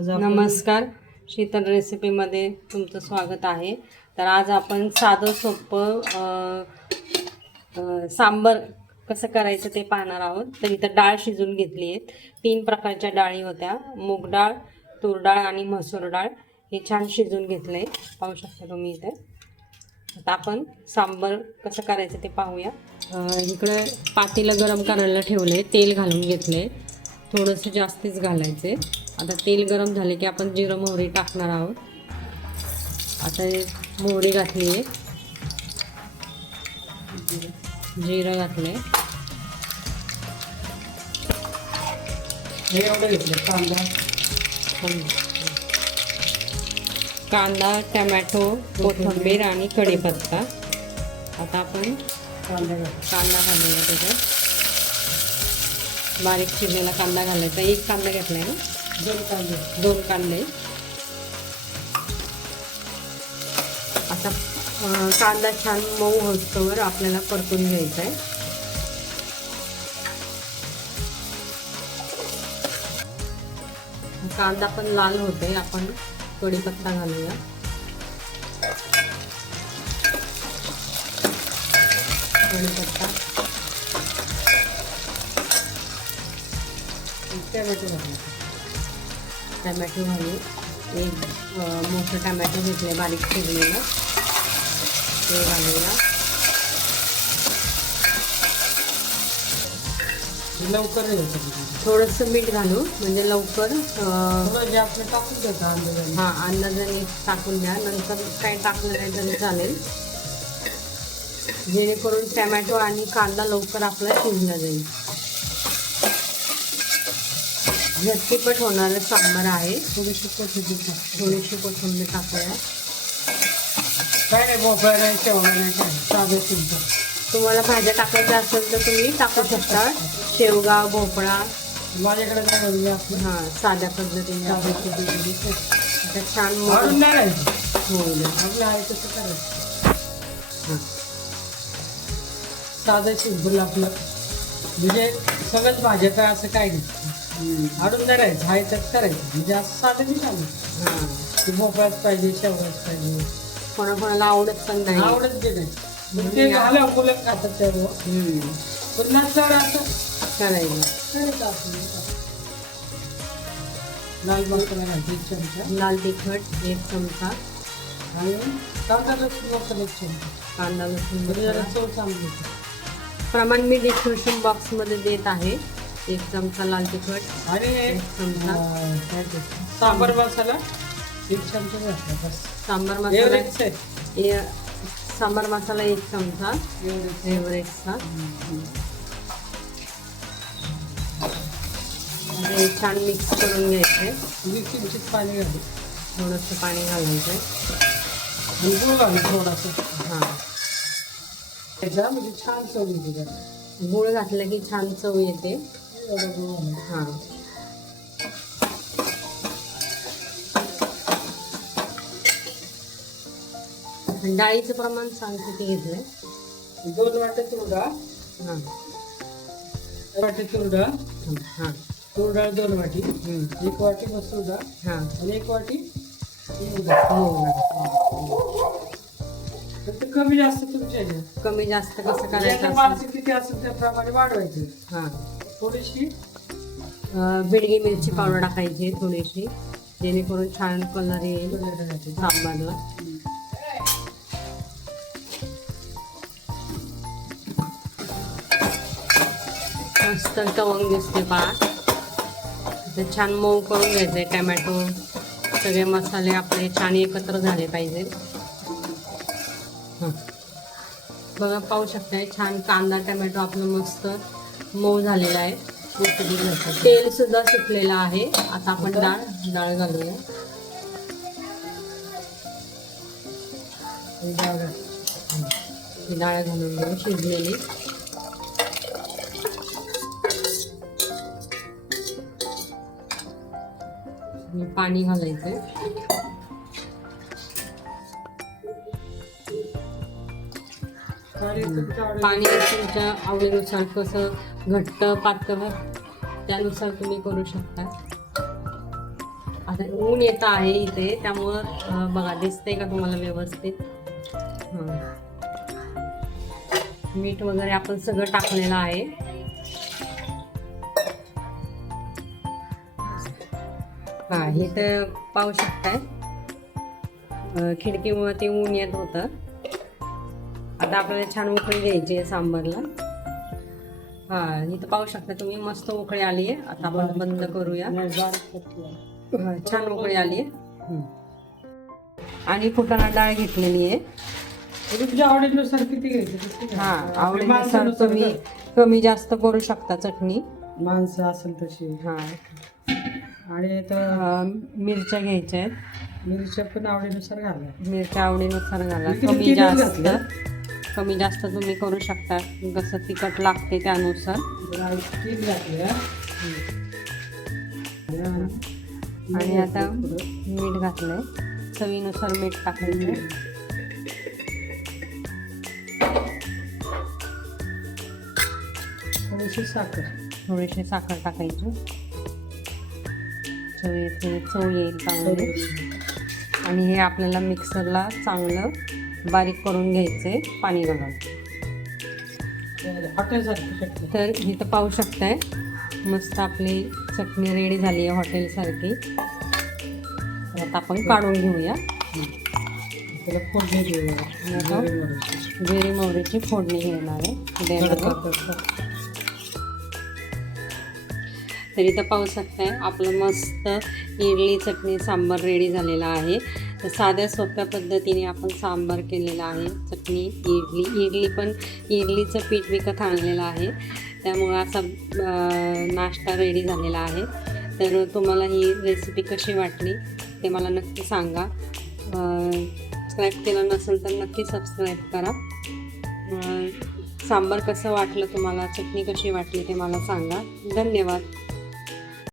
नमस्कार, शीतल रेसिपीमध्ये तुमचं स्वागत आहे. तर आज आपण साधं सोपं सांबर कसं करायचं ते पाहणार आहोत. तर इथं डाळ शिजून घेतली आहे. 3 प्रकारच्या डाळी होत्या, मूग डाळ, तूर डाळ आणि मसूर डाळ. हे छान शिजून घेतलं आहे, पाहू शकता तुम्ही इथे. आता आपण सांबर कसं करायचं ते पाहूया. इकडे पातेलं गरम करायला ठेवले, तेल घालून घेतले, थोडंसं जास्तीच घालायचे. आता तेल गरम झाले की आपण जिरं मोहरी टाकणार आहोत. आता मोहरी घातली आहे, जिरं घातले, कांदा, टमॅटो, कोथिंबीर आणि कढीपत्ता. आता आपण कांदा घालूया त्याच्यात. बारीक चिरलेला कांदा घालायचा. 1 कांदा घेतलाय ना, 2 कांदे. आता कांदा छान मऊ होतोवर आपल्याला परतून घ्यायचा आहे. कांदा पण लाल होते, आपण कढीपत्ता घालूया. कढीपत्ता, टमॅटो घालू. 1 मोठं टमॅटो घेतले बारीक चिरलेलं, ते घालूया. लवकर थोडंसं मीठ घालू म्हणजे लवकर आपलं टाकून द्यायचं अंदाजाने. हां, अंदाजाने टाकून द्या. नंतर काय टाकलं नाही तरी चालेल, जेणेकरून टमॅटो आणि कांदा लवकर आपला शिजला जाईल. झटपट होणारं सांबार आहे. थोडीशी कोथिंबीर टाकूया. काय नाही, भोपळा नाही, शेवगा नाही, काय साधं सिंपल. तुम्हाला भाज्या टाकायच्या असेल तर तुम्ही टाकू शकता, शेवगा, भोपळा. माझ्याकडे काय म्हणजे आपलं हां, साध्या पद्धतीने आता छान वाढून नाही राहायचं. होईल. आपलं आहे तसं करायचं. हां, साधं सिंपल आपलं, म्हणजे सगळ्याच भाज्या काय असं काय नाही. आडून नाही राहायचं, आहे त्याच करायचं. म्हणजे असं साधं नाही चालू. हां, ते भोपळाच पाहिजे, शेवगाच पाहिजे. कोणाकोणाला आवडत पण नाही. आवडत जे नाही ते झालं मुलं खातात त्यावर. पुन्हा चढ असं करायचं. लाल मसाला घालते 1 चमचा, लाल तिखट 1 चमचा आणि कांदा लसूण मसाला 1 चमचा. कांदा लसूण म्हणजे जरा मसाला. चव चांगली होते. प्रमाण मी डिस्क्रिप्शन बॉक्समध्ये देत आहे. 1 चमचा लाल तिखट, आणि 1 चमचा काय ते सांबार मसाला 1 चमचा घातला बस. सांबार मसाला, एवढेच आहे. सांबार मसाला 1 चमचा एवढेच. एव्हरेस्टचा. हे छान मिक्स करून घ्यायचे. 20 चिंचेत पाणी घालू, थोडंसं पाणी घालायचं. आणि गूळ घालू थोडासा. हां, त्याचा म्हणजे छान चव येते त्याला. गूळ घातलं की छान चव येते. एवढा गूळ घालू. हां, डाळीचं प्रमाण सांग किती घेतलंय. 2 वाट्या तूर डाळ, हां 1 वाटी तूर डाळ, हां तूर डाळ 2 वाटी, 1 वाटी मसूर डाळ, हां आणि 1 वाटी मूग डाळ. हो. तर ते कमी जास्त तुमच्या ह्याच्यात. कमी जास्त कसं ज्याच्या करायचं असं. माणसं किती असेल त्याप्रमाणे वाढवायचं. हां, थोडीशी बिडगी मिरची पावडर टाकायची थोडीशी, जेणेकरून छान कलर येईल घालायची. सांबारला. मस्त तवंग दिसते पहा. ते छान मऊ करून घ्यायचे. टमॅटो सगळे मसाले आपले छान एकत्र झाले पाहिजे. हां, बघा पाहू शकताय छान कांदा टमॅटो आपलं मस्त मऊ झालेला आहे. तेल सुद्धा सुटलेलं आहे. आता आपण डाळ घालूया. डाळ घालून घेऊ शिजलेली. पाणी घालायचंय. पाणी तुमच्या आवडीनुसार कसं घट्ट पातळ त्यानुसार तुम्ही करू शकता. आता ऊन येत आहे इथे त्यामुळं बघा दिसतंय का तुम्हाला व्यवस्थित. हां, मीठ वगैरे आपण सगळं टाकलेलं आहे. हा, हे तर पाहू शकताय खिडकीमुळे ते ऊन येत होतं. आता आपल्याला छान उकळी द्यायची आहे सांबारला. हा, इथं पाहू शकता तुम्ही मस्त उकळी आली आहे. आता आपण बंद करूया. हा, छान उकळी आली आहे. आणि फुटाणा डाळ घेतलेली आहे. तुमच्या आवडीनुसार किती घ्यायचं? हा, आवडीनुसार तुम्ही कमी जास्त करू शकता चटणी. माणसं असेल तशी. हा, आणि तर मिरच्या घ्यायच्या आहेत. मिरच्या पण आवडीनुसार घाला. मिरच्या आवडीनुसार घाला. किती कमी किलो जास्त घातलं? कमी जास्त तुम्ही करू शकता जसं तिखट लागते त्यानुसार. तीन घातल्या. आणि आता मीठ घातलंय. चवीनुसार मीठ टाकायचं. थोडीशी साखर. थोडीशी साखर टाकायची. चव येईल चांगली. आणि हे आपल्याला मिक्सरला चांगलं बारीक करून घ्यायचंय पाणी घालून. हॉटेलसारखी चटणी. तर इथं पाहू शकताय मस्त आपली चटणी रेडी झाली आहे हॉटेलसारखी. तर आता आपण काढून घेऊया. त्याला फोडणी देऊया. आता जिरी मोहरीची फोडणी घेणार आहे. तर इथं पाहू शकताय आपलं मस्त इडली चटणी सांबार रेडी झालेला आहे. तर साध्या सोप्या पद्धतीने आपण सांबार केलेला आहे. चटणी इडली पण इडलीचं पीठ विकत आणलेलं आहे त्यामुळं असा नाश्ता रेडी झालेला आहे. तर तुम्हाला ही रेसिपी कशी वाटली ते मला नक्की सांगा. सबस्क्राईब केलं नसेल तर नक्की सबस्क्राईब करा. सांबार कसं वाटलं तुम्हाला, चटणी कशी वाटली ते मला सांगा. धन्यवाद.